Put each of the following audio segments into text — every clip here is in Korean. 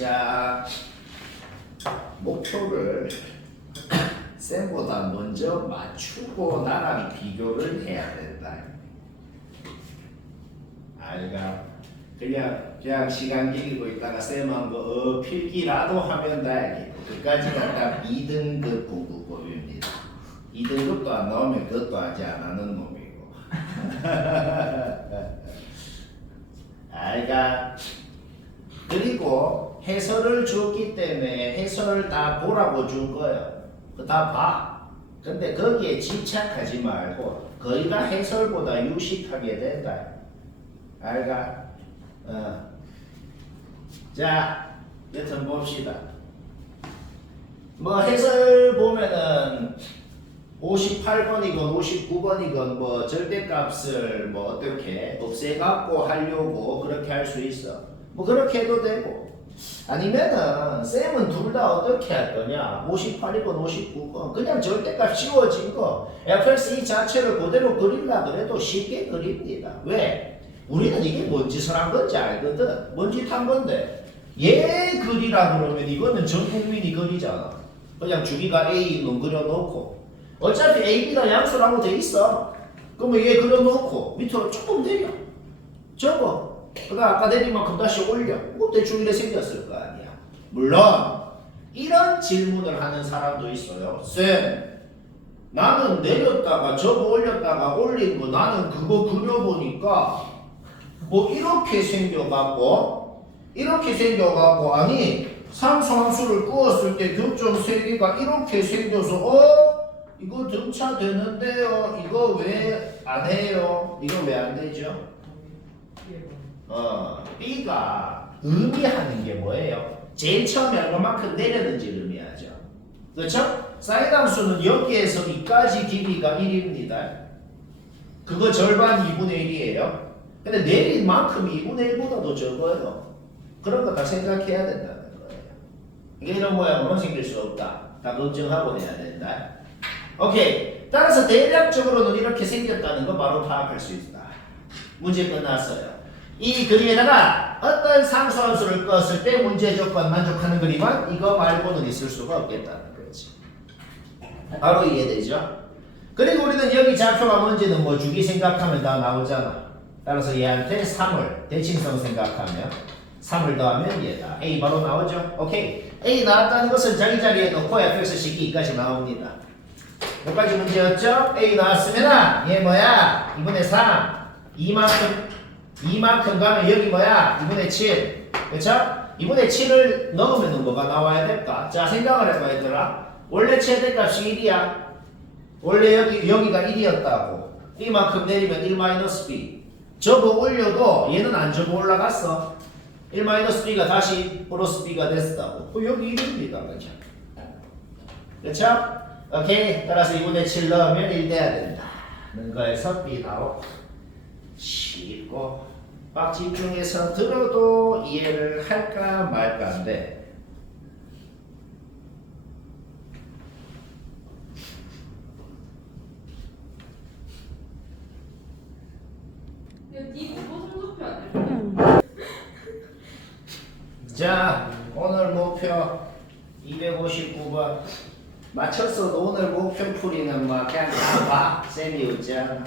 자, 목표를 쌤보다 먼저 맞추고 나랑 비교를 해야 된다. 알가? 그냥 시간 기리고 있다가 쌤하고 필기라도 하면 돼. 그까지가 딱 2등급 공부법입니다. 2등급도 안 나오면 그것도 하지 안 하는 놈이고. 알가? 그리고 해설을 줬기 때문에 해설을 다 보라고 준 거예요. 다 봐. 근데 거기에 집착하지 말고 거기가 해설보다 유식하게 된다. 알가? 자, 여튼 봅시다. 뭐 해설 보면은 58번이건 59번이건 뭐 절대값을 뭐 어떻게 없애갖고 하려고 그렇게 할 수 있어. 뭐 그렇게 해도 되고 아니면은 쌤은 둘 다 어떻게 할 거냐 58이건 59건 그냥 절대값 씌워진 거 fx 자체를 그대로 그리려 그래도 쉽게 그립니다. 왜? 우리는 이게 뭔 짓을 한 건지 알거든. 뭔 짓 한 건데 얘 그리라 그러면 이거는 전 국민이 그리잖아. 그냥 주기가 A 놈 그려놓고 어차피 A, B가 양수라고 돼 있어. 그러면 얘 그려놓고 밑으로 조금 내려 접어. 그러니까 아까 내린 만큼 다시 올려. 뭐 대충 이래 생겼을 거 아니야. 물론 이런 질문을 하는 사람도 있어요. 쌤, 나는 내렸다가 접어 올렸다가 올린 거 나는 그거 그려보니까 뭐 이렇게 생겨갖고 아니 상수함수를 구웠을 때 교점 세 개가 이렇게 생겨서 이거 등차 되는데요. 이거 왜 안 해요? 이거 왜 안 되죠? B가 의미하는 게 뭐예요? 제일 처음에 얼마만큼 내렸는지 의미하죠. 그렇죠? 사인 함수는 여기에서 이까지 길이가 1입니다. 그거 절반 2분의 1이에요. 근데 내린 만큼 2분의 1보다도 적어요. 그런 거 다 생각해야 된다는 거예요. 이게 이런 모양으로는 생길 수 없다. 다 검증하고 해야 된다. 오케이. 따라서 대략적으로는 이렇게 생겼다는 거 바로 파악할 수 있다. 문제 끝났어요. 이 그림에다가 어떤 상수함수를 껐을 때 문제 조건 만족하는 그림은 이거 말고는 있을 수가 없겠다는 거지. 바로 이해되죠? 그리고 우리는 여기 좌표가 뭔지는 뭐 주기 생각하면 다 나오잖아. 따라서 얘한테 3을 대칭성 생각하면 3을 더하면 얘다. A 바로 나오죠? 오케이. A 나왔다는 것은 자기 자리에 놓고 fx 씻기까지 나옵니다. 여기까지 문제였죠? A 나왔으면 얘 뭐야? 2분의 3 2만큼 가면 여기 뭐야? 2분의 7 그쵸? 2분의 7을 넣으면 뭐가 나와야 될까? 자 생각을 해봐 얘들아. 원래 최대값이 1이야. 원래 여기가 1이었다고. 이만큼 내리면 1-b. 접어 올려도 얘는 안 접어 올라갔어. 1-b가 다시 플러스 b가 됐다고. 여기 1입니다. 그쵸? 그쵸? 오케이. 따라서 2분의 7 넣으면 1 돼야 된다. 는 거에서 b 나오고 쉽고 막 집중해서 들어도 이해를 할까 말까인데 자 오늘 목표 259번 맞췄어도 오늘 목표 풀이는 막 그냥 다 봐. 쌤이 웃잖아.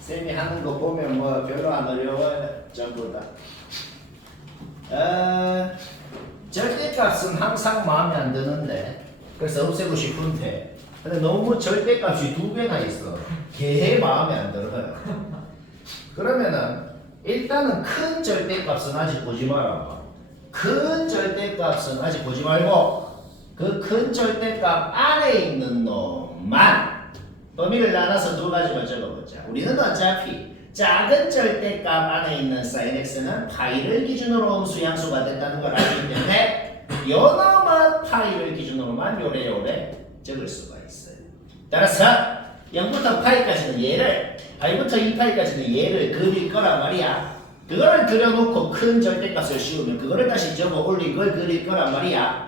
쌤이 하는 거 보면 뭐 별로 안 어려워요. 전부 다. 절대값은 항상 마음에 안 드는데 그래서 없애고 싶은데 근데 너무 절대값이 2개나 있어. 걔 마음에 안 들어요. 그러면은 일단은 큰 절대값은 아직 보지 말아봐. 큰 절대값은 아직 보지 말고 그 큰 절대값 안에 있는 놈만 범위를 나눠서 두 가지만 적어보자. 우리는 어차피 작은 절대값 안에 있는 sin x는 파이를 기준으로 음수양수가 된다는 걸 알기 때문에 요 놈은 파이를 기준으로만 요래요래 적을 수가 있어요. 따라서 0부터 파이까지는 얘를 파이부터 2파이까지는 얘를 그릴 거란 말이야. 그거를 그려놓고 큰 절대값을 씌우면 그거를 다시 적어 올린 걸 그릴 거란 말이야.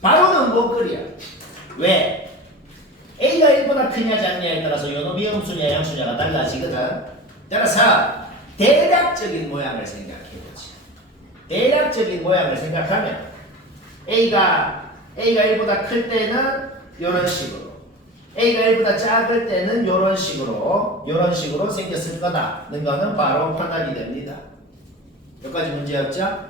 바로는 못 그려. 왜? A가 1보다 크냐 작냐에 따라서 요놈이 음수냐 양수냐가 달라지거든. 따라서 대략적인 모양을 생각해보지. 대략적인 모양을 생각하면 A가 1보다 클 때는 이런 식으로, A가 1보다 작을 때는 이런 식으로 생겼을 거다는 거는 바로 판단이 됩니다. 여기까지 문제 없죠?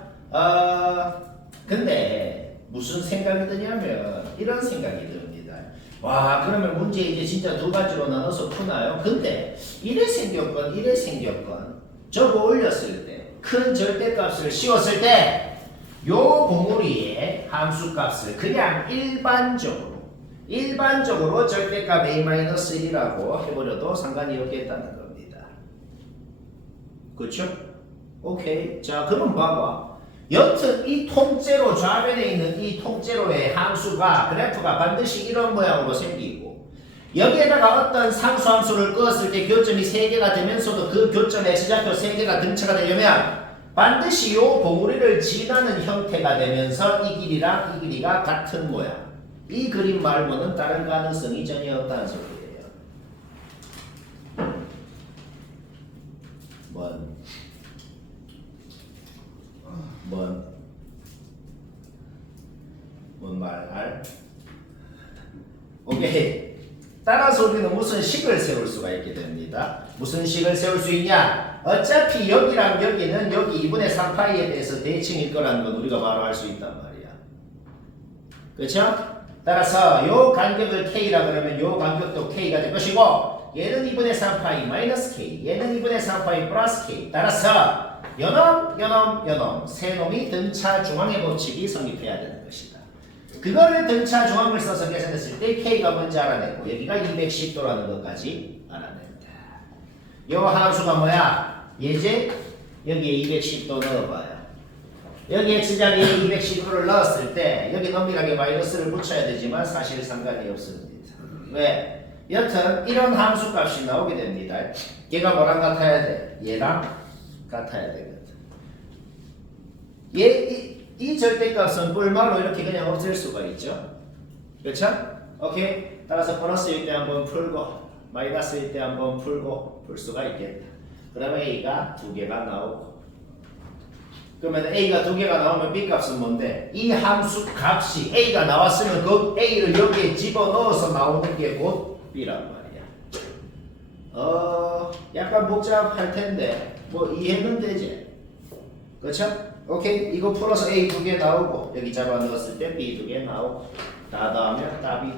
근데 무슨 생각이 드냐면 이런 생각이 듭니다. 와, 그러면 문제 이제 진짜 두 가지로 나눠서 푸나요? 근데 이래 생겼건 저거 올렸을 때 큰 절대값을 씌웠을 때 요 봉우리의 함수값을 그냥 일반적으로 절대값 a-1이라고 해버려도 상관이 없겠다는 겁니다. 그렇죠? 오케이. 자, 그럼 봐봐. 여튼 이 통째로 좌변에 있는 이 통째로의 함수가 그래프가 반드시 이런 모양으로 생기고 여기에다가 어떤 상수함수를 그었을 때 교점이 3개가 되면서도 그 교점에 x좌표 3개가 등차가 되려면 반드시 요 봉우리를 지나는 형태가 되면서 이 길이랑 이 길이가 같은 모양. 이 그림 말고는 다른 가능성이 전혀 없다는 소리예요. 뭔 말? 오케이. 따라서 우리는 무슨 식을 세울 수가 있게 됩니다. 무슨 식을 세울 수 있냐? 어차피 여기랑 여기는 여기 2분의 3파이에 대해서 대칭일 거라는 건 우리가 바로 알 수 있단 말이야. 그렇죠? 따라서 요 간격을 K라 그러면 요 간격도 K가 될 것이고 얘는 2분의 3파이 마이너스 K, 얘는 2분의 3파이 플러스 K. 따라서 요놈 세 놈이 등차 중앙의 법칙이 성립해야 되는 것이다. 그거를 등차 중앙을 써서 계산했을 때 K가 먼저 알아내고 여기가 210도라는 것까지 알아낸다. 요 함수가 뭐야? 예제 여기에 210도 넣어봐요. 여기 x자리에 210도를 넣었을 때 여기 넘밀하게 마이너스를 붙여야 되지만 사실 상관이 없습니다. 왜? 여튼 이런 함수값이 나오게 됩니다. 얘가 뭐랑 같아야 돼? 얘랑 같아야 되거든. 이 절대값은 뿔말로 이렇게 그냥 없앨 수가 있죠. 그렇죠? 오케이. 따라서 플러스일 때 한번 풀고 마이너스일 때 한번 풀고 풀 수가 있겠다. 그러면 A가 2개가 나오고 그러면 A가 2개가 나오면 B값은 뭔데? 이 함수 값이 A가 나왔으면 그 A를 여기에 집어넣어서 나오는 게 곧 B란 말이야. 약간 복잡할 텐데 뭐 이해는 되지? 그렇죠? 오케이. 이거 풀어서 A 2개 나오고 여기 잡아넣었을 때 B 2개 나오고 다 더하면 답이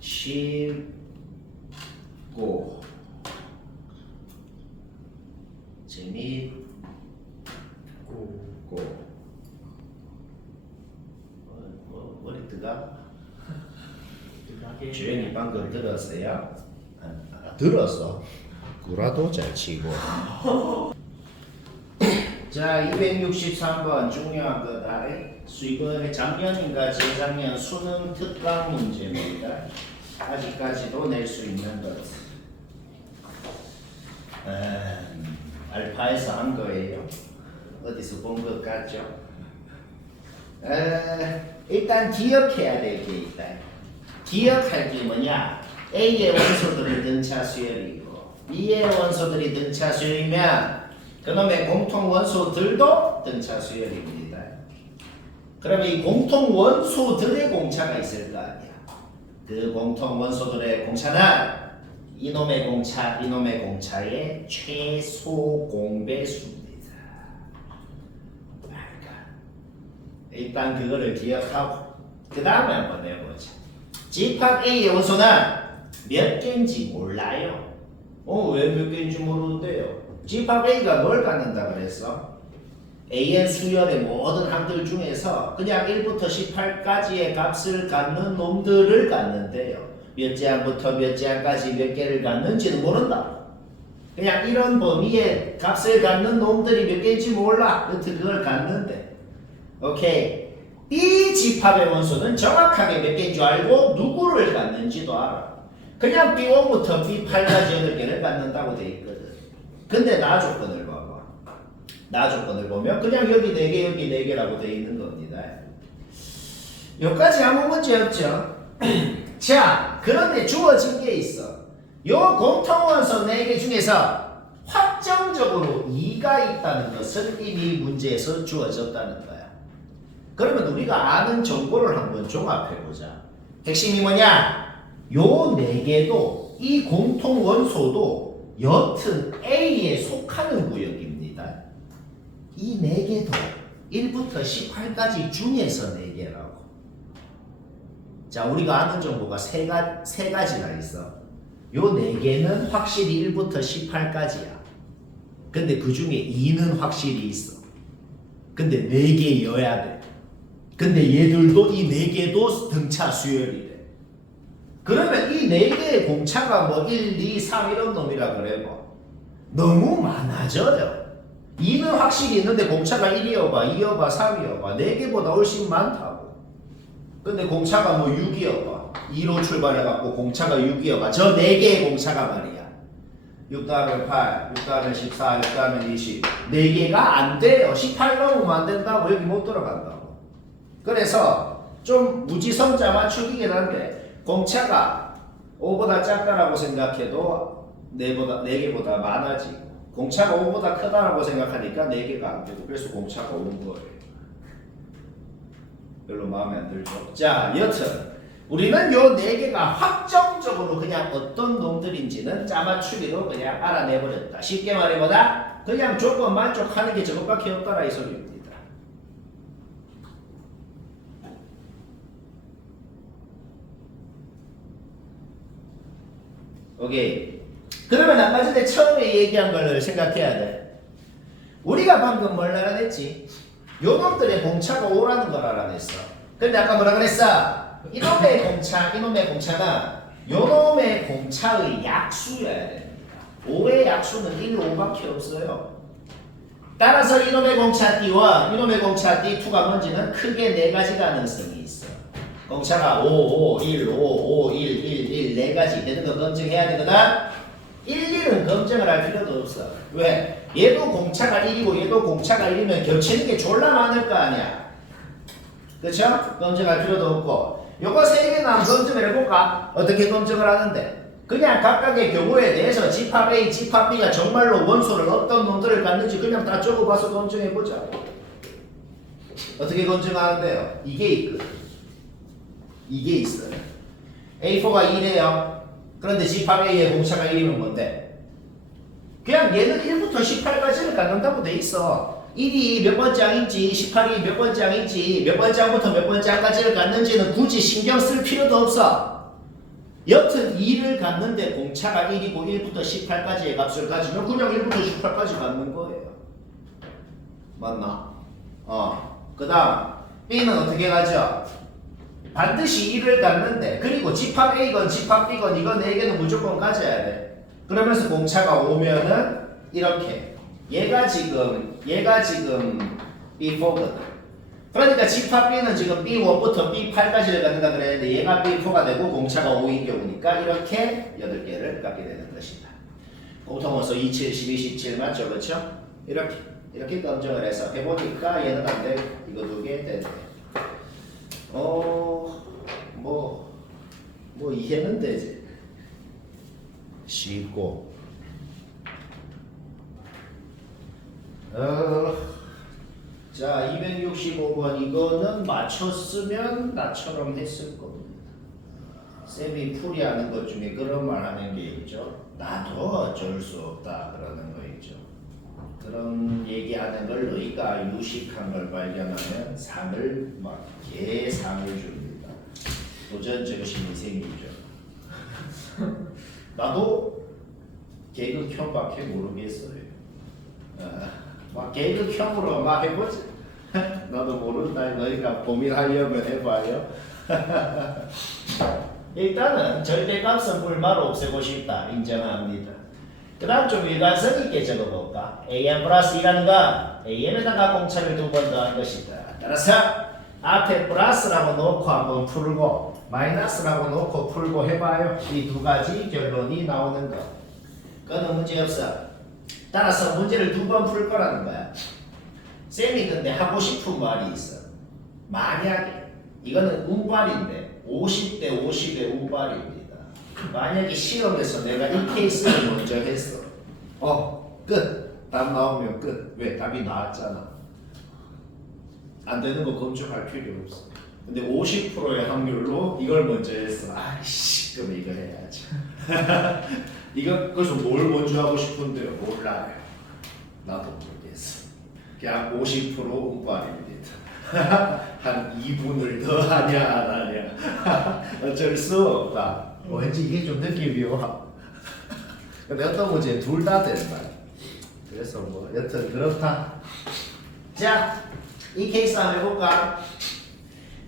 19 재밌고 머리 뜨가? 주연이 방금 들었어요? 들었어. 구라도 잘 치고. 자, 263번 중요한 것 아래 이번에 작년인가 재작년 수능 특강 문제입니다. 아직까지도 낼 수 있는 것. 알파에서 한 거예요. 어디서 본 것 같죠? 일단 기억해야 될 게 있다. 기억할 게 뭐냐? A의 원소들이 등차 수열이고 B의 원소들이 등차 수열이면 그놈의 공통 원소들도 등차 수열입니다. 그러면 이 공통 원소들의 공차가 있을 거 아니야. 그 공통 원소들의 공차는 이놈의 공차의 최소 공배수입니다. 일단 그거를 기억하고 그 다음에 한번 내보자. 집합 A의 원소는 몇 개인지 몰라요. 왜 몇 개인지 모르는데요? 집합 A가 뭘 갖는다 그랬어? AN 수열의 모든 항들 중에서 그냥 1부터 18까지의 값을 갖는 놈들을 갖는데요. 몇 제한부터 몇 제한까지 몇 개를 갖는지는 모른다. 그냥 이런 범위의 값을 갖는 놈들이 몇 개인지 몰라. 여튼 그걸 갖는데. 오케이. 이 집합의 원소는 정확하게 몇 개인 줄 알고 누구를 갖는지도 알아. 그냥 B1부터 B8까지 8개를 갖는다고 돼 있거든. 근데 나 조건을 봐봐. 나 조건을 보면 그냥 여기 4개 여기 4개라고 돼 있는 겁니다. 여기까지 아무 문제 없죠. 자, 그런데 주어진 게 있어. 요 공통원소 4개 중에서 확정적으로 2가 있다는 것은 이미 문제에서 주어졌다는 거야. 그러면 우리가 아는 정보를 한번 종합해보자. 핵심이 뭐냐? 요 네 개도 이 공통 원소도 옅은 A에 속하는 구역입니다. 이 네 개도 1부터 18까지 중에서 네 개라고. 자, 우리가 아는 정보가 세 가지나 있어. 요 네 개는 확실히 1부터 18까지야. 근데 그 중에 2는 확실히 있어. 근데 4개여야 돼. 근데 얘들도 이 4개도 등차 수열이 돼. 그러면 이 4개의 공차가 뭐 1, 2, 3 이런 놈이라 그래 뭐. 너무 많아져요. 2는 확실히 있는데 공차가 1이어봐, 2어봐, 3이어봐. 4개보다 훨씬 많다고. 근데 공차가 뭐 6이어봐. 2로 출발해갖고 공차가 6이어봐. 저 4개의 공차가 말이야. 6 더하면 8, 6 더하면 14, 6 더하면 20. 4개가 안 돼요. 18 넘으면 안 된다고. 여기 못 들어간다고. 그래서 좀 무지성자 맞추기긴 한데 공차가 5보다 작다라고 생각해도 4개보다 많아지고 공차가 5보다 크다라고 생각하니까 4개가 안 되고 그래서 공차가 오는 거예요. 별로 마음에 안 들죠. 자, 여튼 우리는 요 4개가 확정적으로 그냥 어떤 놈들인지는 짜맞추기로 그냥 알아내버렸다. 쉽게 말해보다 그냥 조건 만족하는 게 저것밖에 없다라 이 소리입니다. 오케이. 그러면 아까 전에 처음에 얘기한 걸 생각해야 돼. 우리가 방금 뭘 알아냈지? 요놈들의 공차가 5라는 걸 알아냈어. 근데 아까 뭐라 그랬어? 이놈의 공차는 요놈의 공차의 약수여야 됩니다. 5의 약수는 1, 5밖에 없어요. 따라서 이놈의 공차 D와 이놈의 공차 D2가 뭔지는 크게 4가지 가능성이 있어. 공차가 5, 5, 1, 5, 5, 1, 1, 1 4가지 되는 거 검증해야 되거든. 1, 1은 검증을 할 필요도 없어. 왜? 얘도 공차가 1이고 얘도 공차가 1이면 겹치는 게 졸라 많을 거 아니야. 그쵸? 검증할 필요도 없고 요거 3개나 한번 검증을 해볼까? 어떻게 검증을 하는데? 그냥 각각의 경우에 대해서 집합 A, 집합 B가 정말로 원소를 어떤 놈들을 갖는지 그냥 다 적어봐서 검증해보자. 어떻게 검증하는데요? 이게 있거든. 이게 있어요. A4가 2래요. 그런데 집합 A의 공차가 1이면 뭔데? 그냥 얘는 1부터 18까지를 갖는다고 돼 있어. 1이 몇 번째 항인지 18이 몇 번째 항인지 몇 번째 항부터 몇 번째 항까지를 갖는지는 굳이 신경 쓸 필요도 없어. 여튼 2를 갖는데 공차가 1이고 1부터 18까지의 값을 가지면 그냥 1부터 18까지 갖는 거예요. 맞나? 그 다음 B는 어떻게 가죠? 반드시 1을 갖는데 그리고 집합 A건 집합 B건 이거 4개는 무조건 가져야 돼. 그러면서 공차가 오면은 이렇게 얘가 지금 B4거든. 그러니까 집합 B는 지금 B1부터 B8까지를 갖는다 그랬는데 얘가 B4가 되고 공차가 5인 경우니까 이렇게 8개를 갖게 되는 것이다. 공통원소 27, 12, 17 맞죠? 그렇죠? 이렇게 검증을 해서 해보니까 얘는 안 돼. 이거 2개 되네. 뭐 이해는 되지. 쉽고. 자, 265번 이거는 맞췄으면 나처럼 했을 겁니다. 쌤이 풀이하는 것 중에 그런 말 하는 게 있죠. 나도 어쩔 수 없다 그러는 거 있죠. 그런 얘기하는 걸 너희가 유식한 걸 발견하면 상을 막 개상을 줍니다. 도전 정신이 생기죠. 나도 개그형밖에 모르겠어요. 막 개그형으로 막 해보지. 나도 모른다. 너희가 고민하려면 해봐요. 일단은 절대값은 불말 없애고 싶다. 인정합니다. 그 다음 좀 일관성 있게 적어볼까? AN 플러스 2라는 건 AN에다가 공차를 2번 더한 것이다. 따라서 앞에 플러스라고 놓고 한번 풀고 마이너스라고 놓고 풀고 해봐요. 이 2가지 결론이 나오는 거. 그거는 문제없어. 따라서 문제를 2번 풀 거라는 거야. 쌤이 근데 하고 싶은 말이 있어. 만약에 이거는 운발인데 50대 50의 운발입니다. 만약에 시험에서 내가 이 케이스를 먼저 했어. 끝. 답 나오면 끝. 왜? 답이 나왔잖아. 안 되는 거 검증할 필요 없어. 근데 50%의 확률로 이걸 먼저 했어. 아이씨, 그럼 이거 해야지. 이거 그래서 뭘 먼저 하고 싶은데요? 몰라요. 나도 모르겠어. 그냥 50% 운빨입니다. 한 2분을 더 하냐 안 하냐 어쩔 수 없다. 왠지 이게 좀 느낌이 와. 근데 어떤 문제 둘 다 되는 거야. 그래서 뭐 여튼 그렇다. 자, 이 케이스 한번 해볼까?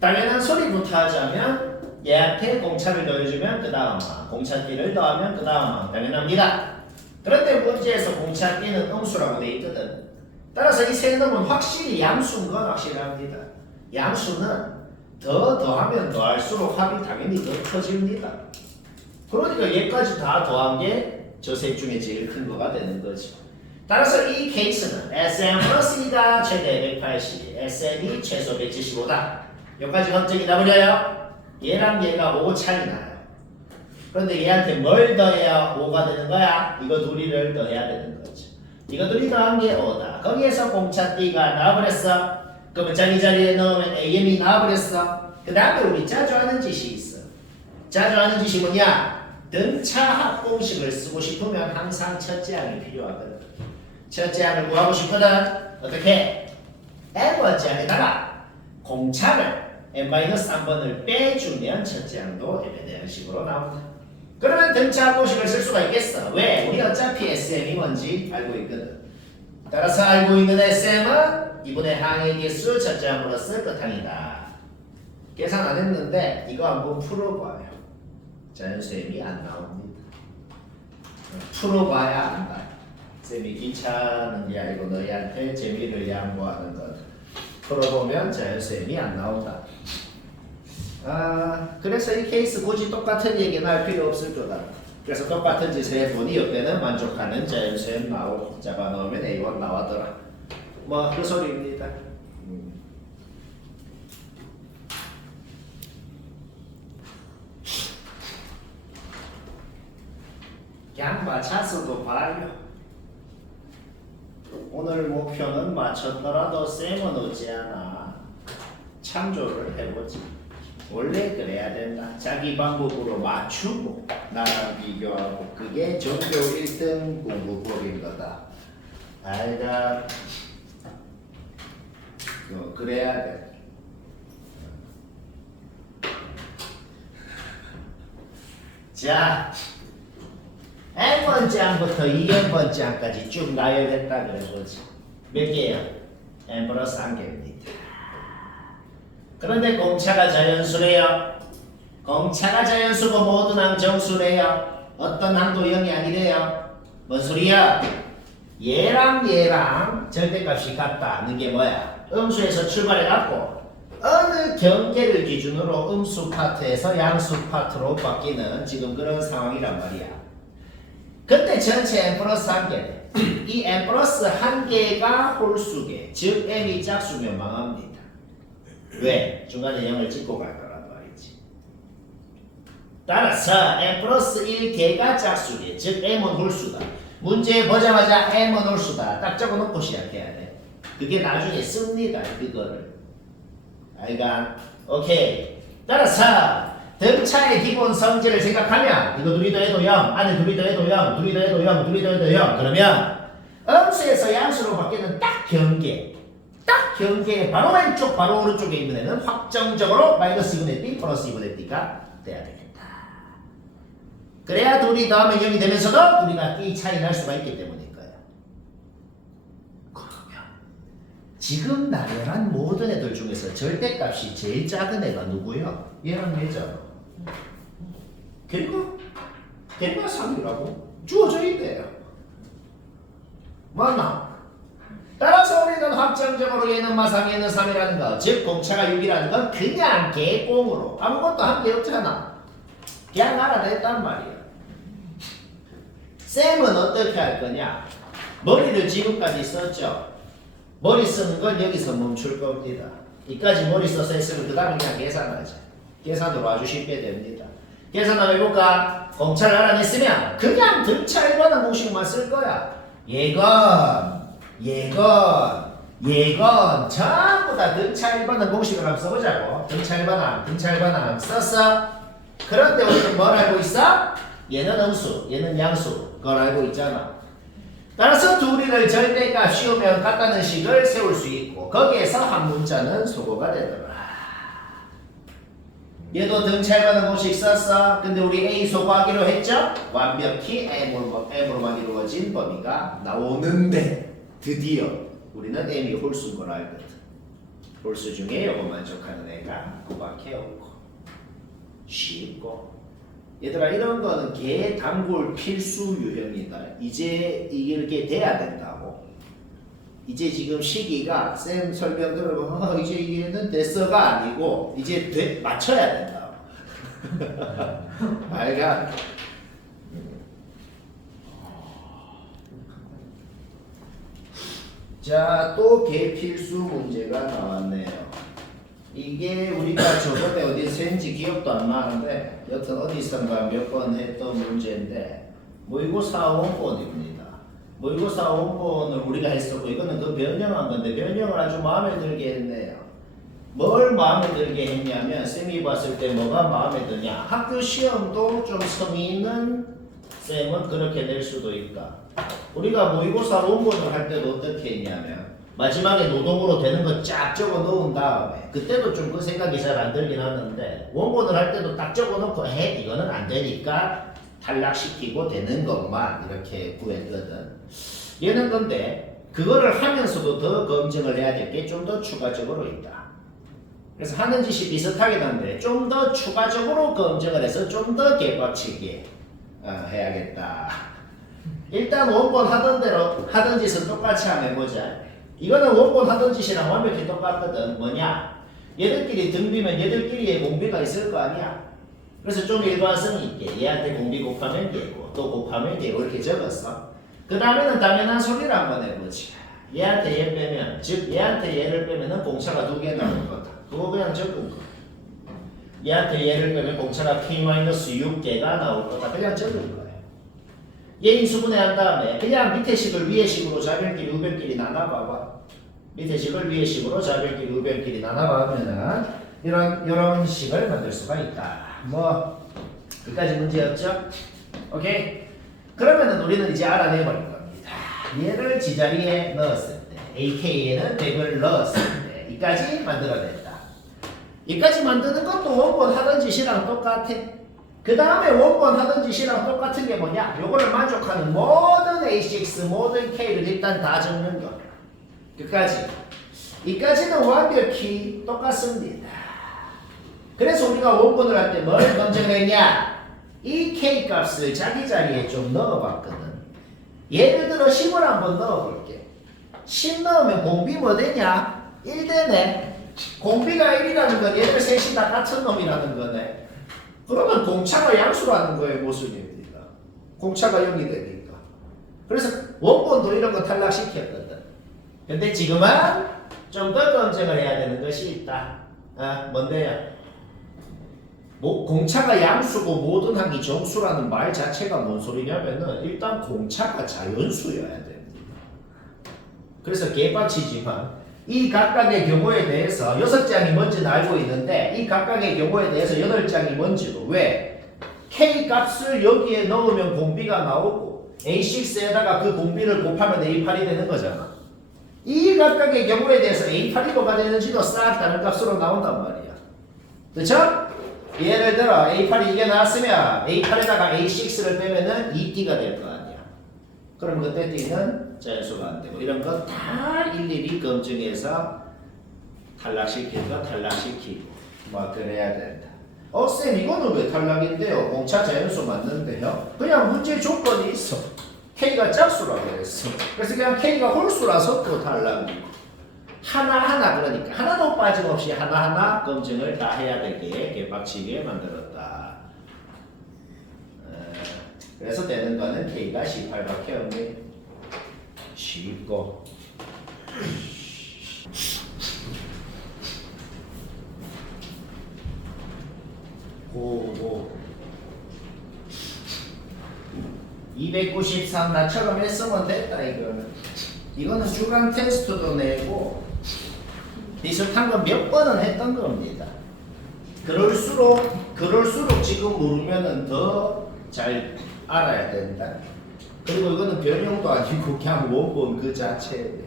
당연한 소리부터 하자면 얘한테 공차를 더해주면 그 다음 공차끼를 더하면 그 다음 당연합니다. 그런데 문제에서 공차끼는 음수라고 돼 있거든. 따라서 이 세 놈은 확실히 양수인 건 확실합니다. 양수는 더하면 더할수록 합이 당연히 더 커집니다. 그러니까 얘까지 다 더한 게 저 셋 중에 제일 큰 거가 되는 거죠. 따라서 이 케이스는 SM 플러스 2가 최대 180, SM이 최소 175다. 여기까지 검증이 나버려요. 얘랑 얘가 5 차이 나요. 그런데 얘한테 뭘 더해야 5가 되는 거야? 이거 둘이를 더해야 되는 거죠. 이거 둘이 더한 게 5다. 거기에서 공차 D가 나와버렸어. 그러면 자기 자리에 넣으면 AM이 나와버렸어. 그 다음에 우리 자주 하는 짓이 있어. 자주 하는 짓이 뭐냐? 등차 합공식을 쓰고 싶으면 항상 첫째 항이 필요하거든. 첫째 항을 구하고 싶거든. 어떻게? n번째 항에다가 공차를 n-3번을 빼주면 첫째 항도 m에 대한 식으로 나온다. 그러면 등차 합공식을 쓸 수가 있겠어. 왜? 우리 어차피 SM이 뭔지 알고 있거든. 따라서 알고 있는 SM은 2분의 항의 개수 첫째 항 플러스 끝항이다. 계산 안 했는데 이거 한번 풀어봐요. 자연수엠이 안 나옵니다. 풀어봐야 안다. 쌤이 귀찮은 게 아니고 너희한테 재미를 양보하는 것. 풀어보면 자연수엠이 안 나온다. 그래서 이 케이스 굳이 똑같은 얘기는 할 필요 없을 거다. 그래서 똑같은 짓을 해보니 이때는 만족하는 자연수엠 나오고 잡아넣으면 A1 나와더라. 뭐 그 소리입니다. 그냥 맞춰서도 봐요. 오늘 목표는 맞췄더라도 쌤은 어찌하나 참조를 해보지. 원래 그래야 된다. 자기 방법으로 맞추고 나랑 비교하고 그게 전교 1등 공부법인 거다. 알다. 그래야 돼. 자, n번째 항부터 2n번째 항까지 쭉 나열했다 그래보지. 몇 개야? n 플러스 1개입니다. 그런데 공차가 자연수래요. 공차가 자연수고 모든 항 정수래요. 어떤 항도 0이 아니래요. 뭔 소리야? 얘랑 절대값이 같다는 게 뭐야? 음수에서 출발해갖고 어느 경계를 기준으로 음수 파트에서 양수 파트로 바뀌는 지금 그런 상황이란 말이야. 그때 전체 n 플러스 1개네. 이 n 플러스 1개가 홀수계, 즉 m이 짝수면 망합니다. 왜? 중간에 0을 찍고 갈 거란 말이지. 따라서 n 플러스 1개가 짝수계, 즉 m은 홀수다. 문제 보자마자 m은 홀수다. 딱 적어놓고 시작해야 돼. 그게 나중에 씁니다. 그거를. 알가? 오케이. 따라서 등차의 기본 성질을 생각하면 이거 둘이 더해도 0, 안에 둘이 더해도 0, 둘이 더해도 0, 둘이 더해도 0 그러면 음수에서 양수로 바뀌는 딱 경계, 딱 경계의 바로 왼쪽 바로 오른쪽에 있는 애는 확정적으로 마이너스 2분의 D 플러스 2분의 D가 돼야 되겠다. 그래야 둘이 더하면 0이 되면서도 우리가 D 차이 날 수가 있기 때문일 거예요. 그러면 지금 나열한 모든 애들 중에서 절대값이 제일 작은 애가 누구야? 얘랑 얘잖아. 걔가 3이라고 주어져 있대요. 맞나? 따라서 우리는 확정적으로 얘는 마상 얘는 3이라는 거, 즉 공차가 6이라는 건 그냥 개꽁으로 아무것도 한 게 없잖아. 그냥 알아냈단 말이야. 쌤은 어떻게 할 거냐? 머리를 지금까지 썼죠. 머리 쓰는 건 여기서 멈출 겁니다. 이까지 머리 써서 했으면 그 다음에 그냥 계산하자. 계산으로 아주 쉽게 됩니다. 계산 한번 해볼까? 공차를 알아냈으면 그냥 등차 일반항 공식만 쓸 거야. 예건 예건 전부 다 등차 1번은 공식을 한번 써보자고. 등차 1번항 썼어. 그런데 우리는 뭘 알고 있어? 얘는 음수, 얘는 양수. 그걸 알고 있잖아. 따라서 둘이를 절대값 씌우면 같다는 식을 세울 수 있고 거기에서 한 문자는 소거가 되더라. 얘도 등차 1번은 공식 썼어. 근데 우리 A 소거하기로 했죠? 완벽히 M으로만 이루어진 범위가 나오는데 드디어 우리는 M이 홀수인 걸 알거든. 홀수 중에 요거 만족하는 애가 그밖에 없고 쉽고. 얘들아 이런 거는 개 단골 필수 유형이다. 이제 이렇게 돼야 된다고. 이제 지금 시기가 쌤 설명 들어보면 이제 얘는 됐어가 아니고 이제 맞춰야 된다고. 알가? 자, 또 개필수 문제가 나왔네요. 이게 우리가 저번에 어디서 했는지 기억도 안 나는데 여튼 어디선가 몇 번 했던 문제인데 모의고사 원본입니다. 모의고사 원본을 우리가 했었고 이거는 그 변형한 건데 변형을 아주 마음에 들게 했네요. 뭘 마음에 들게 했냐면 쌤이 봤을 때 뭐가 마음에 드냐. 학교 시험도 좀 성의 있는 쌤은 그렇게 낼 수도 있다. 우리가 모의고사 원본을 할 때도 어떻게 했냐면 마지막에 노동으로 되는 거 쫙 적어 놓은 다음에 그때도 좀 그 생각이 잘 안 들긴 하는데 원본을 할 때도 딱 적어 놓고 이거는 안 되니까 탈락시키고 되는 것만 이렇게 구했거든. 얘는 근데 그거를 하면서도 더 검증을 해야 될 게 좀 더 추가적으로 있다. 그래서 하는 짓이 비슷하긴 한데 좀 더 추가적으로 검증을 해서 좀 더 개빡치게 해야겠다. 일단 원본 하던 대로 하던 짓은 똑같이 한번 해보자. 이거는 원본 하던 짓이랑 완벽히 똑같거든. 뭐냐? 얘들끼리 등비면 얘들끼리의 공비가 있을 거 아니야. 그래서 좀 일관성이 있게 얘한테 공비 곱하면 얘고 또 곱하면 얘고 이렇게 적었어. 그 다음에는 당연한 소리를 한번 해보지. 얘한테 얘 빼면 즉 얘한테 얘를 빼면은 공차가 2개 나올 거다. 그거 그냥 적은 거. 얘한테 얘를 빼면 공차가 K-6개가 나올 거다. 그냥 적은 거예요. 얘 인수분해한 다음에 그냥 밑에 식을 위에 식으로 좌변끼리 우변끼리 나눠봐봐. 밑에 식을 위에 식으로 좌변끼리 우변끼리 나눠봐면은 이런 식을 만들 수가 있다. 뭐 끝까지 문제 없죠? 오케이. 그러면은 우리는 이제 알아내버릴 겁니다. 얘를 지자리에 넣었을 때 AK에는 100을 넣었을 때 이까지 만들어냈다. 이까지 만드는 것도 원본 하던 짓이랑 똑같아. 그 다음에 원본 하던 짓이랑 똑같은 게 뭐냐? 요거를 만족하는 모든 A6, 모든 K를 일단 다 적는 거. 끝까지. 이까지는 완벽히 똑같습니다. 그래서 우리가 원본을 할 때 뭘 검증했냐? 이 K 값을 자기 자리에 좀 넣어봤거든. 예를 들어 10을 한번 넣어볼게. 10 넣으면 공비 뭐 되냐? 1 되네. 공비가 1이라는 건 얘들 셋이 다 같은 놈이라는 거네. 그러면 공차가 양수라는 거의 모습입니다. 공차가 0이 되니까. 그래서 원본도 이런 거 탈락시켰거든. 근데 지금은 좀 더 검증을 해야 되는 것이 있다. 뭔데요? 공차가 양수고 모든 항이 정수라는 말 자체가 뭔 소리냐면은 일단 공차가 자연수여야 됩니다. 그래서 개빡치지만 이 각각의 경우에 대해서 6장이 뭔지는 알고 있는데 이 각각의 경우에 대해서 8장이 뭔지도 왜? K 값을 여기에 넣으면 공비가 나오고 A6에다가 그 공비를 곱하면 A8이 되는 거잖아. 이 각각의 경우에 대해서 A8이 뭐가 되는지도 싹 다른 값으로 나온단 말이야. 그쵸? 예를 들어 A8이 이게 나왔으면 A8에다가 A6를 빼면은 2T가 될 거 아니야. 그럼 그때 T는 자연수가 안 되고 이런 거 다 일일이 검증해서 탈락시키고 탈락시키고 뭐 그래야 된다. 쌤 이거는 왜 탈락인데요? 공차 자연수 맞는데요? 그냥 문제 조건이 있어. K가 짝수라고 했어. 그래서 그냥 K가 홀수라서 또 탈락이고 하나하나 그러니까 하나도 빠짐없이 하나하나 검증을 다 해야 되게 개빡치게 만들었다. 그래서 되는 거는 K가 18밖에 없네. 쉽고 고고 293 나처럼 했으면 됐다 이거는. 이거는 주간 테스트도 내고 비슷한 거 몇 번은 했던 겁니다. 그럴수록 지금 모르면은 더 잘 알아야 된다. 그리고 이거는 변형도 아니고 그냥 원본 그 자체예요.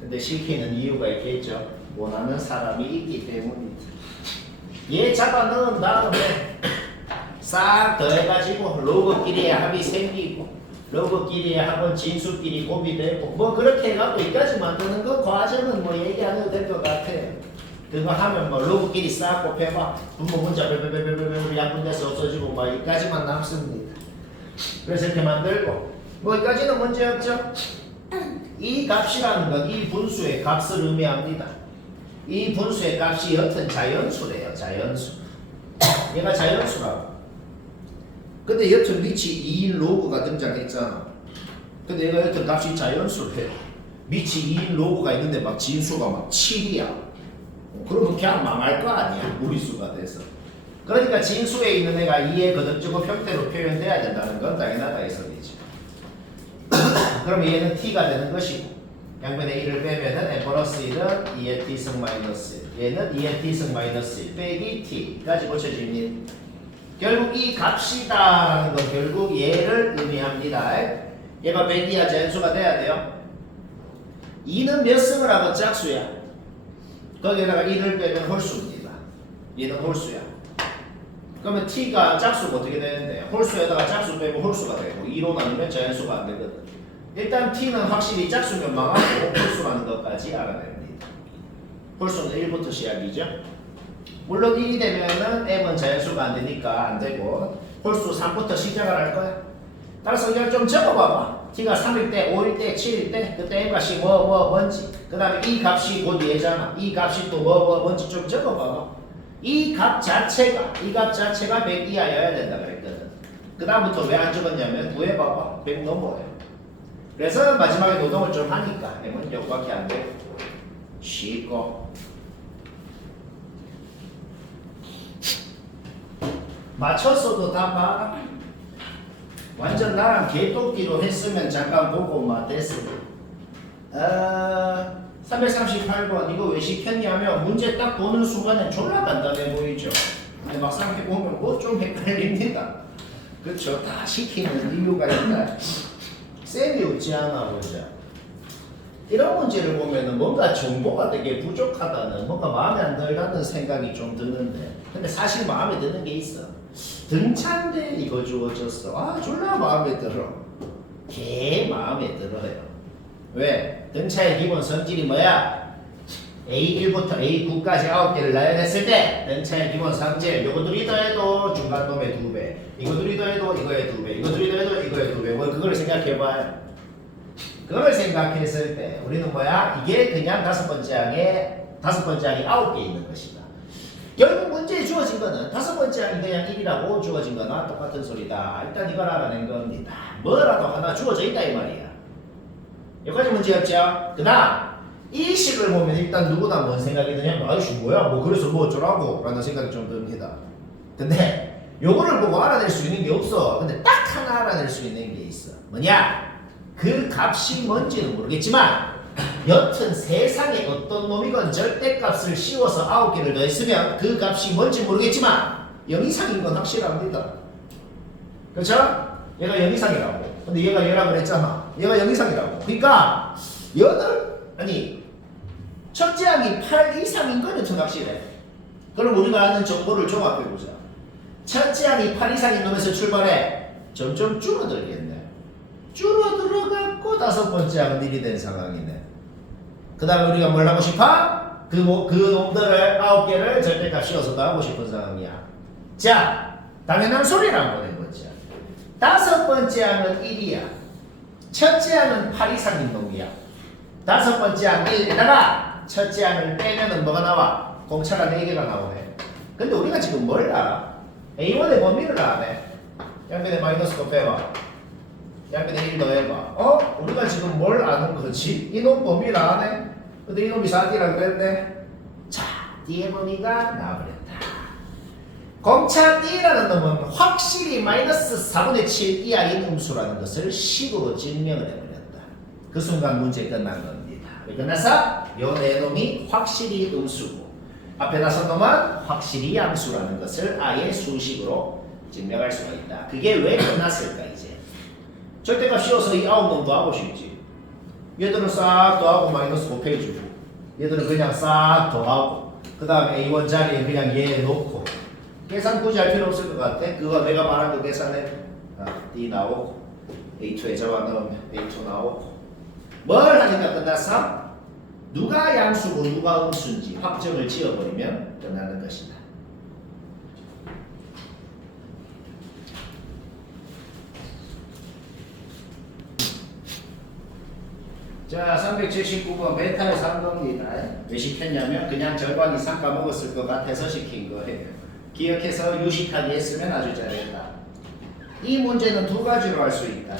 근데 시키는 이유가 있겠죠. 원하는 사람이 있기 때문이다. 얘 잡아 넣은 다음에 싹 더해가지고 로그끼리의 합이 생기고 로그끼리의 합은 진수끼리 곱이 되고 뭐 그렇게 해갖고 여기까지 만드는 거 과정은 뭐 얘기 안 해도 될 것 같아요. 그거 하면 뭐 로그끼리 싹 곱해봐 분모 문자 별별별별별 약분돼서 없어지고 막 여기까지만 남습니다. 그래서 이렇게 만들고 뭐 여기까지는 문제 없죠. 이 값이라는 건 이 분수의 값을 의미합니다. 이 분수의 값이 여튼 자연수래요. 자연수. 얘가 자연수라고. 근데 여튼 밑이 2인 로그가 등장했잖아. 근데 얘가 여튼 값이 자연수래. 밑이 2인 로그가 있는데 막 진수가 막 7이야. 그러면 그냥 망할 거 아니야. 무리수가 돼서. 그러니까 진수에 있는 애가 2의 거듭제곱 형태로 표현돼야 된다는 건 당연하다 이 소리지. 그러면 얘는 t가 되는 것이고 양변에 1을 빼면은 n 플러스 1은 2의 t승 마이너스 1 얘는 2의 t승 마이너스 1 빼기 t까지 고쳐집니다. 결국 이 값이다라는 건 결국 얘를 의미합니다. 얘가 100이야 자연수가 돼야 돼요. 2는 몇 승을 하면 짝수야. 거기에다가 1을 빼면 홀수입니다. 얘는 홀수야. 그러면 t가 짝수가 어떻게 되는데 홀수에다가 짝수 빼면 홀수가 되고 2로 나누면 자연수가 안 되거든. 일단 t는 확실히 짝수면 망하고 홀수라는 것까지 알아냅니다. 홀수는 1부터 시작이죠. 물론 1이 되면은 m은 자연수가 안 되니까 안 되고 홀수 3부터 시작을 할 거야. 따라서 이걸 좀 적어봐봐. t가 3일 때, 5일 때, 7일 때 그때 m 값이 뭔지 그 다음에 이 값이 곧 얘잖아. 이 값이 또 뭔지 좀 적어봐봐. 이 값 자체가 100 이하여야 된다 그랬거든. 그 다음부터 왜 안 적었냐면 구해봐봐. 100 넘어요. 그래서 마지막에 노동을 좀 하니까 m은 요거밖에 안 되고 쉽고 맞췄어도 다 봐. 완전 나랑 개똑기로 했으면 잠깐 보고 막 됐어. 338번 이거 왜 시켰냐면 문제 딱 보는 순간에 졸라 간단해 보이죠. 근데 막상 해보면 뭐 좀 헷갈립니다. 그렇죠. 다 시키는 이유가 있다. 쌤이 없지 않아 보자. 이런 문제를 보면은 뭔가 정보가 되게 부족하다는 뭔가 마음에 안 들다는 생각이 좀 드는데 근데 사실 마음에 드는 게 있어. 등차인데 이거 주어졌어. 아 졸라 마음에 들어. 개 마음에 들어요. 왜? 등차의 기본 성질이 뭐야? A1부터 A9까지 9개를 나열했을 때 등차의 기본 성질 요거들이 더해도 중간놈의 2배 이거들이 더해도 이거의 2배 이거들이 더해도 이거의 2배 뭐 그걸 생각해봐요. 그걸 생각했을 때 우리는 뭐야? 이게 그냥 다섯 번째 항이 9개 있는 것이다. 결국 문제에 주어진 거는 다섯 번째 항이 그냥 1이라고 주어진 거나 똑같은 소리다. 일단 이걸 알아낸 겁니다. 뭐라도 하나 주어져 있다 이 말이야. 여기까지 문제였죠? 그 다음 이 식을 보면 일단 누구나 뭔 생각이 드냐면 아이씨 뭐야 뭐 그래서 뭐 어쩌라고 라는 생각이 좀 듭니다. 근데 요거를 보고 알아낼 수 있는 게 없어. 근데 딱 하나 알아낼 수 있는 게 있어. 뭐냐? 그 값이 뭔지는 모르겠지만 여튼 세상에 어떤 놈이건 절대값을 씌워서 9개를 더했으면 그 값이 뭔지 모르겠지만 0 이상인 건 확실합니다. 그렇죠? 얘가 0 이상이라고. 근데 얘가 얘라고 그랬잖아. 얘가 0 이상이라고. 그러니까 첫째 항이 8 이상인 건 여튼 확실해. 그럼 우리가 아는 정보를 종합해보자. 첫째 항이 8 이상인 놈에서 출발해. 점점 줄어들겠네. 줄어들어갖고 다섯 번째 항은 1이 된 상황이네. 그 다음에 우리가 뭘 하고 싶어? 그 놈들을 9개를 절대값 씌워서 더하고 싶은 상황이야. 자, 당연한 소리를 한번 해보자. 다섯 번째 항은 1이야. 첫째 항은 8 이상인 놈이야. 다섯 번째 항 1에다가 첫째 항을 빼면은 뭐가 나와? 공차가 4개가 나오네. 근데 우리가 지금 뭘 알아? A1의 범위를 아네. 양변에 마이너스 거 빼봐. 양변에 1 더해봐. 우리가 지금 뭘 아는 거지? 이놈 범위를 아네. 근데 이놈이 4D라고 그랬네. 자, D의 범위가 나와버렸다. 공차 D라는 놈은 확실히 마이너스 4분의 7 이하인 음수라는 것을 식으로 증명을 해버렸다. 그 순간 문제 끝난 겁니다. 끝나서 요 네 놈이 확실히 음수고 앞에다 쓴 놈은 확실히 양수라는 것을 아예 수식으로 증명할 수가 있다. 그게 왜 끝났을까 이제? 절대값 씌워서 이 9놈 더하고 싶지. 얘들은 싹 더하고 마이너스 5페이 주고 얘들은 그냥 싹 더하고 그 다음에 A1 자리에 그냥 얘 놓고 계산 굳이 할 필요 없을 것 같아. 그거 내가 말한 거 계산해. D 나오고 A2에 잡아넣으면 A2 나오고 뭘 하니까 끝났어? 누가 양수고 누가 음수인지 확정을 지어버리면 끝나는 것이다. 자, 379번 메타에서 한 겁니다. 왜 시켰냐면 그냥 절반 이상 까먹었을 것 같아서 시킨 거예요. 기억해서 유식하게 했으면 아주 잘했다. 이 문제는 두 가지로 할 수 있다.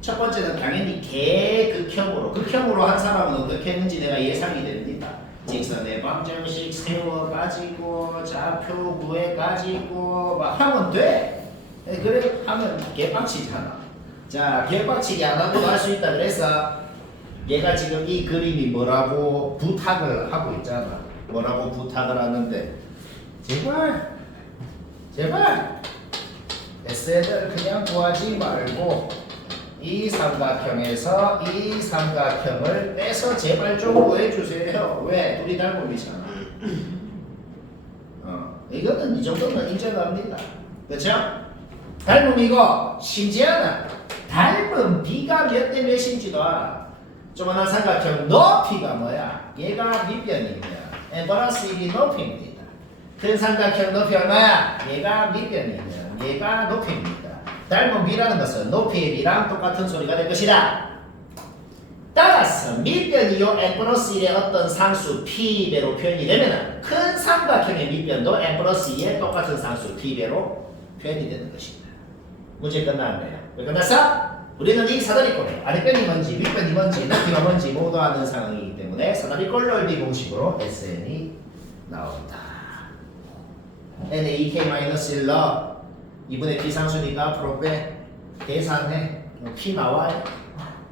첫 번째는 당연히 극혐으로 한 사람은 어떻게 했는지 내가 예상이 됩니다. 직선의 방정식 세워가지고 좌표 구해가지고 막 하면 돼. 그래 하면 개빡치잖아. 자, 개빡치게 안 하고도 할 수 있다. 그래서 얘가 지금 이 그림이 뭐라고 부탁을 하고 있잖아. 뭐라고 부탁을 하는데 제발 S를 그냥 구하지 말고 이 삼각형에서 이 삼각형을 빼서 제발 좀 구해주세요. 왜? 둘이 닮음이잖아. 이거는 이 정도는 인정합니다. 그렇죠? 닮음이고 심지어는 닮음 B가 몇 대 몇인지도 알아. 조그만한 삼각형 높이가 뭐야? 얘가 밑변이면 n 플러스 1이 높이입니다. 큰 삼각형 높이 얼마야? 얘가 밑변이면 얘가 높이입니다. 닮은 B라는 것은 높이의 B랑 똑같은 소리가 될 것이다. 따라서 밑변이 요 n 플러스 1의 어떤 상수 P배로 표현이 되면 큰 삼각형의 밑변도 n 플러스 2의 똑같은 상수 P배로 표현이 되는 것입니다. 문제 끝났네요. 끝났어? 우리는 이 사다리꼴에 아랫변이 뭔지 윗변이 뭔지 높이가 뭔지 모두 아는 상황이기 때문에 사다리꼴 넓이 공식으로 SN이 나온다. N에 2K-1 넣어. 2분의 P상수니까 앞으로 빼. 계산해. P 나와요.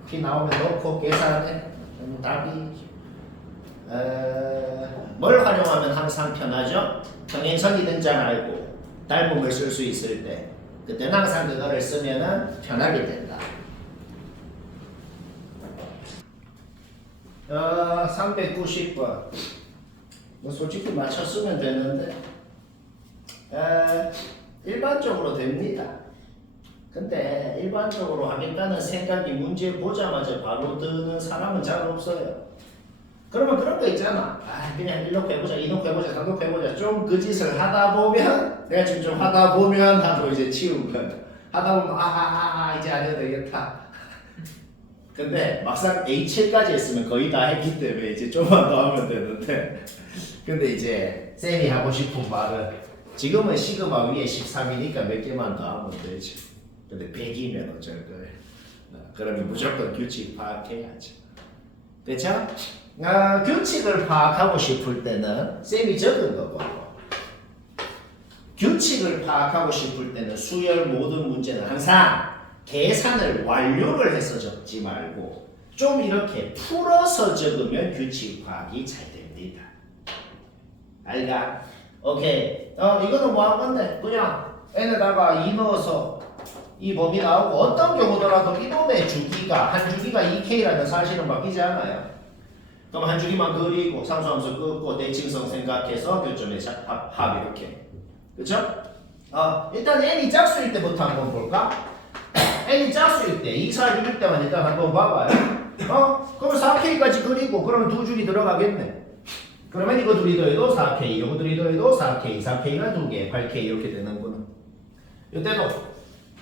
P 나오면 넣고 계산해. 답이 뭘 활용하면 항상 편하죠? 평행선이 등장 알고 닮음을 쓸 수 있을 때 그때는 항상 그거를 쓰면은 편하게 된다. 390번. 뭐 솔직히 맞췄으면 되는데 일반적으로 됩니다. 근데 일반적으로 하겠다는 생각이 문제 보자마자 바로 드는 사람은 잘 없어요. 그러면 그런 거 있잖아. 그냥 1놓고 해보자, 2놓고 해보자, 3놓고 해보자. 좀 그 짓을 하다 보면 내가 지금 좀 하다 보면 하고 이제 치운 거야. 하다 보면 이제 안 해도 되겠다. 근데 막상 A7까지 했으면 거의 다 했기 때문에 이제 좀만 더 하면 되는데 근데 이제 쌤이 하고 싶은 말은 지금은 시그마 위에 13이니까 몇 개만 더 하면 되지. 근데 100이면 어쩔 거예요. 그러면 무조건 규칙 파악해야지. 그렇죠? 규칙을 파악하고 싶을 때는 쌤이 적은 거고 규칙을 파악하고 싶을 때는 수열 모든 문제는 항상 계산을 완료를 해서 적지 말고 좀 이렇게 풀어서 적으면 규칙 파악이 잘 됩니다. 알가? 오케이. 이거는 뭐 한 건데? 그냥 n에다가 2 넣어서 이 범위 나오고 어떤 경우더라도 이놈의 주기가 한 주기가 2k라는 사실은 바뀌지 않아요. 그럼 한 주기만 그리고 상수함수 끄고 대칭성 생각해서 교점의 합 이렇게. 그쵸? 일단 n이 짝수일 때부터 한번 볼까? n이 짝수일 때 2, 4, 6일 때만 일단 한번 봐봐요. 그럼 4k까지 그리고 그러면 두 줄이 들어가겠네. 그러면 이거 둘이 더해도 4k, 이거 둘이 더해도 4k, 4k가 2개, 8k 이렇게 되는구나. 이때도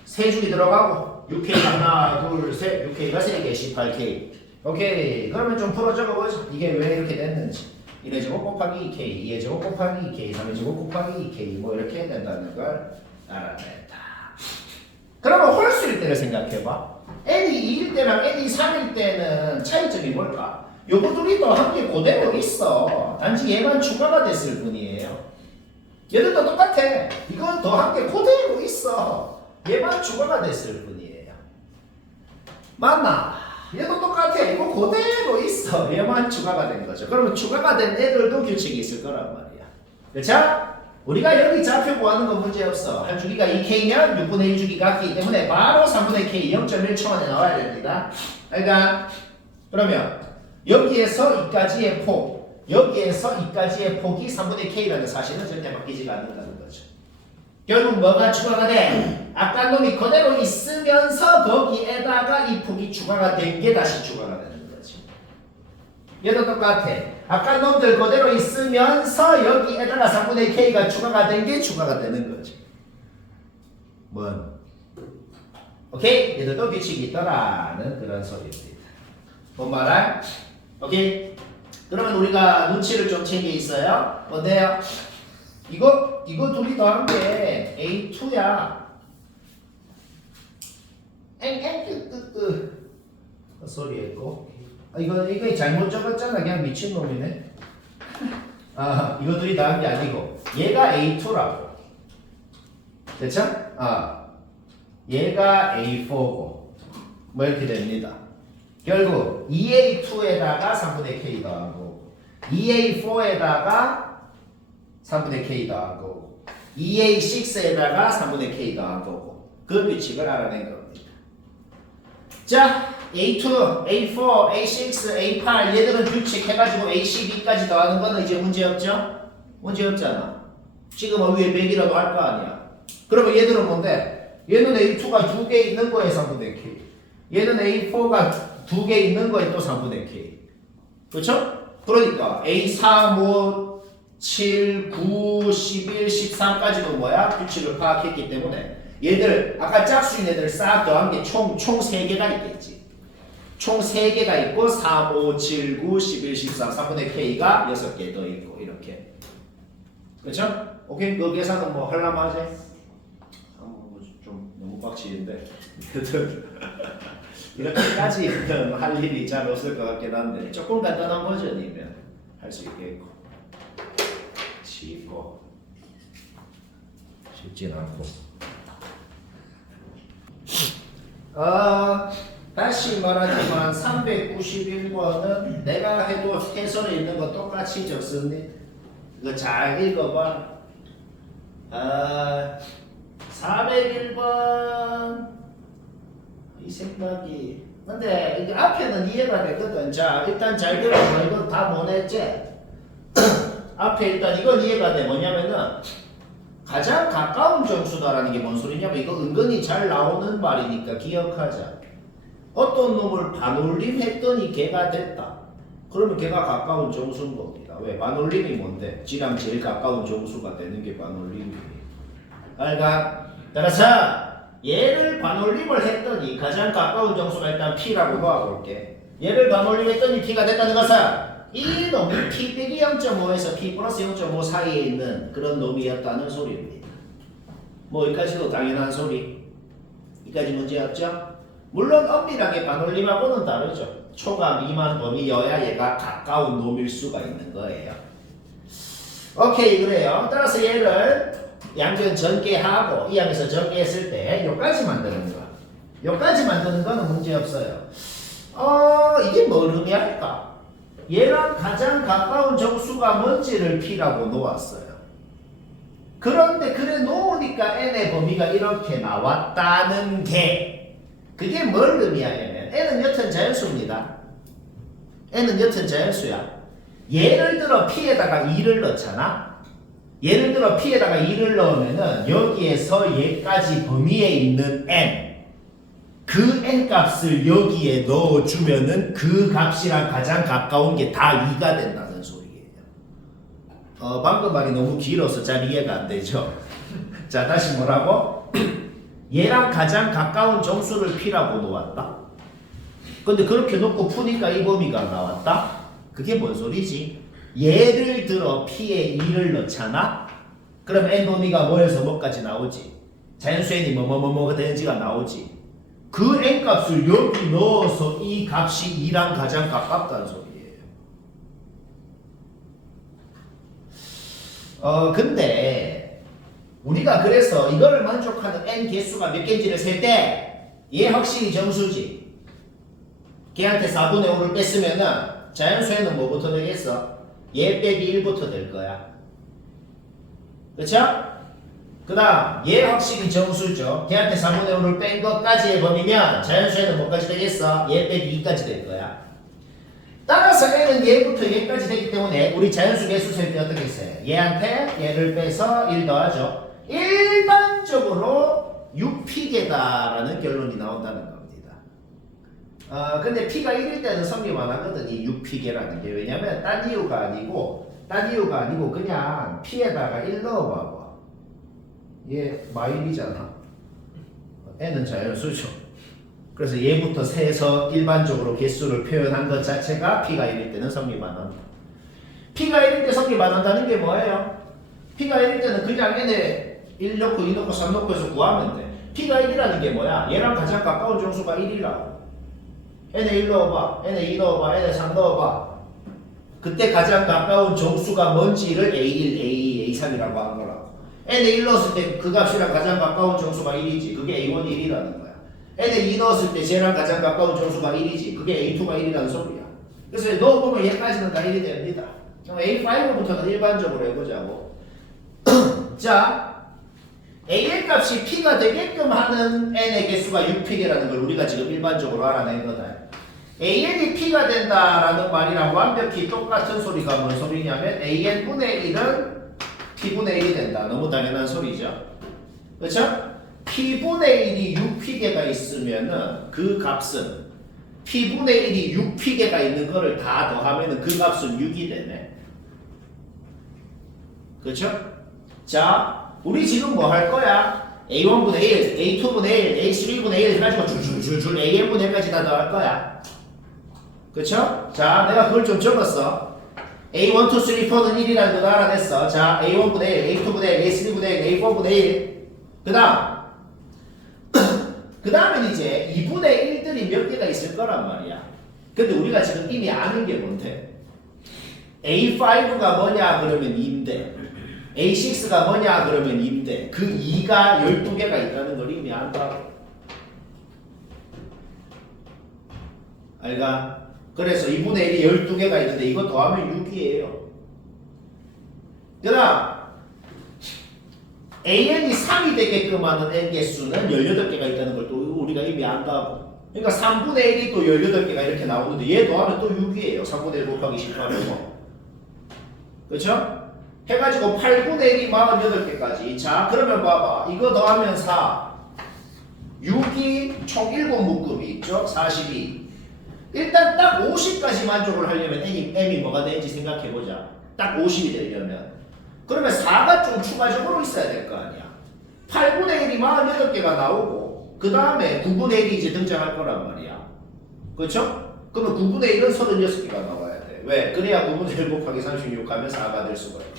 세 줄이 들어가고 6K가 하나, 둘, 셋, 6K가 3개, 18K. 오케이. 그러면 좀 풀어 적어보자. 이게 왜 이렇게 됐는지. 1의 제곱 곱하기 2K, 2의 제곱 곱하기 2K, 3의 제곱 곱하기 2K 뭐 이렇게 된다는 걸 알아냈다. 그러면 홀수일 때를 생각해봐. n이 2일 때랑 n이 3일 때는 차이점이 뭘까? 요거 둘이 또 한 개 그대로 있어. 단지 얘만 추가가 됐을 뿐이에요. 얘들도 똑같아. 이건 더 한 개 그대로 있어. 얘만 추가가 됐을 뿐이에요. 맞나? 얘도 똑같아. 이거 그대로 있어. 얘만 추가가 된 거죠. 그러면 추가가 된 애들도 규칙이 있을 거란 말이야. 그렇죠? 우리가 여기 좌표 구하는 건 문제 없어. 한 주기가 2K면 6분의 1 주기 같기 때문에 바로 3분의 K 0.1초 만에 나와야 됩니다. 그러니까 그러면 여기에서 이까지의 폭, 여기에서 이까지의 폭이 3분의 K라는 사실은 절대 바뀌지가 않는다는 거죠. 결국 뭐가 추가가 돼? 아까 놈이 그대로 있으면서 거기에다가 이 폭이 추가가 된 게 다시 추가가 되는 거지. 얘도 똑같아. 아까 놈들 그대로 있으면서 여기에다가 3분의 K가 추가가 된 게 추가가 되는 거지. 뭔? 오케이? 얘들도 규칙이 있더라는 그런 소리입니다. 뭔 말할? 오케이? 그러면 우리가 눈치를 좀 챙겨 있어요. 뭔데요? 이거 둘이 더한 게 A2야. 소리 했고. 이거 잘못 적었잖아. 그냥 미친놈이네. 아, 이거 둘이 더한 게 아니고 얘가 A2라고. 됐죠? 얘가 A4고 뭐 이렇게 됩니다. 결국 2A2에다가 3분의 K 더한 거고 2A4에다가 3분의 K 더한 거고 2A6에다가 3분의 K 더한 거고 그 규칙을 알아낸 겁니다. 자, A2, A4, A6, A8 얘들은 규칙 해가지고 A12까지 더하는 거는 이제 문제 없죠? 문제 없잖아. 지금은 위에 100이라도 할 거 아니야. 그러면 얘들은 뭔데? 얘는 A2가 2개 있는 거에 3분의 K. 얘는 A4가 2개 있는 거에 또 3분의 K. 그렇죠? 그러니까 A3, 5, 7, 9, 11, 13까지도 뭐야? 규칙을 파악했기 때문에 얘들 아까 짝수인 애들 싹 더한 게 총 3개가 있겠지. 총 3개가 있고 3, 5, 7, 9, 11, 13, 3분의 K가 6개 더 있고 이렇게. 그렇죠? 오케이? 그 계산은 뭐 하려면 하지? 좀 너무 빡치는데 이렇게까지 할 일이 잘 없을 것 같긴 한데 조금 간단한 버전이면 할 수 있겠고 쉽고 쉽진 않고 다시 말하지만 391번은 내가 해도 해설에 있는 거 똑같이 적습니다. 이거 잘 읽어봐. 401번 이 생각이 근데 이게 앞에는 이해가 되거든. 자 일단 잘 들어봐. 이거 다 보냈지? 앞에 일단 이건 이해가 돼. 뭐냐면은 가장 가까운 정수다라는 게 뭔 소리냐면 이거 은근히 잘 나오는 말이니까 기억하자. 어떤 놈을 반올림 했더니 걔가 됐다. 그러면 걔가 가까운 정수인 겁니다. 왜? 반올림이 뭔데? G랑 제일 가까운 정수가 되는 게 반올림이에요. 그러니까 따라서 얘를 반올림을 했더니 가장 가까운 정수가 일단 P라고 놓아볼게. 얘를 반올림했더니 P가 됐다는 것은 이 놈이 P 빼기 0.5에서 P 플러스 0.5 사이에 있는 그런 놈이었다는 소리입니다. 뭐 여기까지도 당연한 소리. 여기까지 문제 없죠? 물론 엄밀하게 반올림하고는 다르죠. 초가 미만 범위여야 얘가 가까운 놈일 수가 있는 거예요. 오케이 그래요. 따라서 얘를 양변 전개하고 이 항에서 전개했을 때 요까지 만드는 거. 요까지 만드는 거는 문제 없어요. 이게 뭘 의미할까? 얘랑 가장 가까운 정수가 뭔지를 P라고 놓았어요. 그런데 그래 놓으니까 N의 범위가 이렇게 나왔다는 게 그게 뭘 의미하냐면 N은 여튼 자연수입니다. N은 여튼 자연수야. 예를 들어 P에다가 2를 넣잖아. 예를 들어 P에다가 2를 넣으면은 여기에서 얘까지 범위에 있는 N 그 N 값을 여기에 넣어주면은 그 값이랑 가장 가까운 게 다 2가 된다는 소리예요. 방금 말이 너무 길어서 잘 이해가 안 되죠? 자, 다시 뭐라고? 얘랑 가장 가까운 정수를 P라고 놓았다. 근데 그렇게 놓고 푸니까 이 범위가 나왔다? 그게 뭔 소리지? 예를 들어 P에 2를 넣잖아? 그럼 N 범위가 뭐에서 뭐까지 나오지? 자연수 N이 뭐뭐뭐뭐가 되는지가 나오지. 그 N 값을 여기 넣어서 이 값이 2랑 가장 가깝다는 소리예요. 근데 우리가 그래서 이거를 만족하는 N 개수가 몇 개인지를 셀 때 얘 확실히 정수지. 걔한테 4분의 5를 뺐으면은 자연수에는 뭐부터 되겠어? 얘 빼기 1부터 될 거야. 그쵸? 그 다음 얘 확실히 정수죠. 걔한테 4분의 5를 뺀 것까지의 범위면 자연수에는 뭐까지 되겠어? 얘 빼기 2까지 될 거야. 따라서 N은 얘부터 얘까지 되기 때문에 우리 자연수 개수 셀 때 어떻게 써요? 얘한테 얘를 빼서 1 더하죠. 일반적으로 6p개다라는 결론이 나온다는 겁니다. 근데 p가 1일 때는 성립 안 하거든. 이 6p개라는 게. 왜냐면 딴 이유가 아니고 그냥 p에다가 1 넣어봐봐. 얘 마일이잖아. N은 자연수죠. 그래서 얘부터 세서 일반적으로 개수를 표현한 것 자체가 p가 1일 때는 성립 안 한다. p가 1일 때 성립 안 한다는 게 뭐예요? p가 1일 때는 그냥 n에 1 넣고 2 넣고 3 넣고 해서 구하면 돼. p가 1이라는 게 뭐야? 얘랑 가장 가까운 정수가 1이라고. n에 1 넣어봐, n에 2 넣어봐, n에 3 넣어봐. 그때 가장 가까운 정수가 뭔지를 A1, A2, A3이라고 하는 거라고. n에 1 넣었을 때 그 값이랑 가장 가까운 정수가 1이지. 그게 A1, 1이라는 거야. n에 2 넣었을 때 쟤랑 가장 가까운 정수가 1이지. 그게 A2가 1이라는 소리야. 그래서 넣어보면 얘까지는 다 1이 됩니다. 그럼 A5부터는 일반적으로 해보자고. 자, AN 값이 P가 되게끔 하는 N의 개수가 6P개라는 걸 우리가 지금 일반적으로 알아낸 거다. AN이 P가 된다라는 말이랑 완벽히 똑같은 소리가 뭔 소리냐면 AN분의 1은 P분의 1이 된다. 너무 당연한 소리죠. 그렇죠? P분의 1이 6P개가 있으면은 그 값은 P분의 1이 6P개가 있는 거를 다 더하면은 그 값은 6이 되네. 그렇죠? 자, 우리 지금 뭐 할 거야? A1분의 1, A2분의 1, A3분의 1 해가지고 줄줄줄줄 AN분의 1까지 다 더할 거야. 그쵸? 자, 내가 그걸 좀 적었어. A1, 2, 3, 4는 1이라는 거 알아냈어. 자, A1분의 1, A2분의 1, A3분의 1, A4분의 1. 그 다음. 그 다음엔 이제 2분의 1들이 몇 개가 있을 거란 말이야. 근데 우리가 지금 이미 아는 게 뭔데? A5가 뭐냐 그러면 2인데 A6가 뭐냐 그러면 2인데 그 2가 12개가 있다는 걸 이미 안다고. 알가? 그래서 2분의 1이 12개가 있는데 이거 더하면 6이에요. 그 다음 AN이 3이 되게끔 하는 N 개수는 18개가 있다는 걸 또 우리가 이미 안다고. 그러니까 3분의 1이 또 18개가 이렇게 나오는데 얘 더하면 또 6이에요. 3분의 1 곱하기 18이고. 그쵸? 해가지고 8분의 1이 48개까지. 자, 그러면 봐봐. 이거 더하면 4. 6이 총 7묶음이 있죠? 42. 일단 딱 50까지 만족을 하려면 M이 뭐가 되는지 생각해보자. 딱 50이 되려면. 그러면 4가 좀 추가적으로 있어야 될 거 아니야. 8분의 1이 48개가 나오고 그 다음에 9분의 1이 이제 등장할 거란 말이야. 그렇죠? 그러면 9분의 1은 36개가 나와야 돼. 왜? 그래야 9분의 1 곱하기 36 하면 4가 될 수가 있고.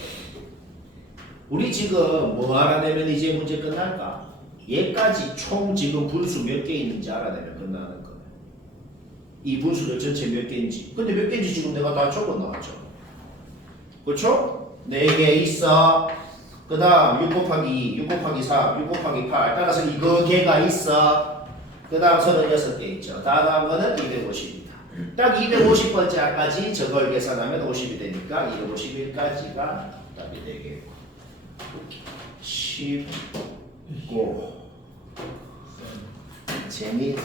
우리 지금 뭐 알아내면 이제 문제 끝날까? 얘까지 총 지금 분수 몇 개 있는지 알아내면 끝나는 거야. 이 분수들 전체 몇 개인지. 근데 몇 개인지 지금 내가 다 적어놨죠. 그렇죠? 4개 있어. 그 다음 6 곱하기 2, 6 곱하기 3, 6 곱하기 8. 따라서 이거 개가 있어. 그 다음 36개 있죠. 다 다음 거는 250이다. 딱 250번째까지 저걸 계산하면 50이 되니까 251까지가 답이 되겠고. 19. 재밌고.